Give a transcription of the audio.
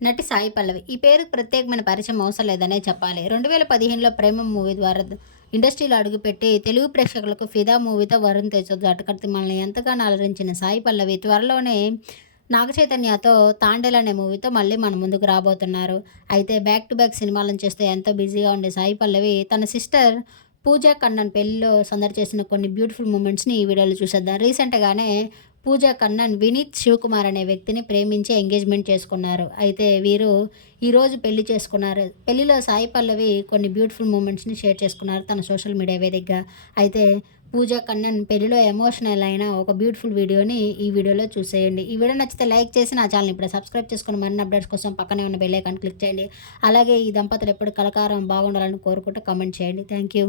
నటి సాయి పల్లవి. ఈ పేరుకు ప్రత్యేకమైన పరిచయం అవసరం లేదనే చెప్పాలి. రెండు వేల పదిహేనులో ప్రేమ మూవీ ద్వారా ఇండస్ట్రీలో అడుగుపెట్టి తెలుగు ప్రేక్షకులకు ఫిదా మూవీతో వరుణ్ తేజ జటకర్తి మనల్ని ఎంతగానో అలరించిన సాయి పల్లవి త్వరలోనే నాగ చైతన్యతో తాండేల్ అనే మూవీతో మళ్ళీ మన ముందుకు రాబోతున్నారు. అయితే బ్యాక్ టు బ్యాక్ సినిమాలను చేస్తే ఎంతో బిజీగా ఉండే సాయి పల్లవి తన సిస్టర్ పూజా కన్నన్ పెళ్ళిలో సందడి చేసిన కొన్ని బ్యూటిఫుల్ మూమెంట్స్ని ఈ వీడియోలో చూసేద్దాం. రీసెంట్గానే పూజా కన్నన్ వినీత్ శివకుమార్ అనే వ్యక్తిని ప్రేమించి ఎంగేజ్మెంట్ చేసుకున్నారు. అయితే వీరు ఈరోజు పెళ్ళి చేసుకున్నారు. పెళ్ళిలో సాయి పల్లవి కొన్ని బ్యూటిఫుల్ మూమెంట్స్ని షేర్ చేసుకున్నారు తన సోషల్ మీడియా వేదికగా. అయితే పూజా కన్నన్ పెళ్ళిలో ఎమోషనల్ అయిన ఒక బ్యూటిఫుల్ వీడియోని ఈ వీడియోలో చూసేయండి. ఈ వీడియో నచ్చితే లైక్ చేసి నా ఛానల్ ఇప్పుడు సబ్స్క్రైబ్ చేసుకుని మరిన్ని అప్డేట్స్ కోసం పక్కనే ఉన్న బెల్ ఐకాన్ క్లిక్ చేయండి. అలాగే ఈ దంపతులు ఎప్పుడు కలకారం బాగుండాలని కోరుకుంటూ కమెంట్ చేయండి. Thank you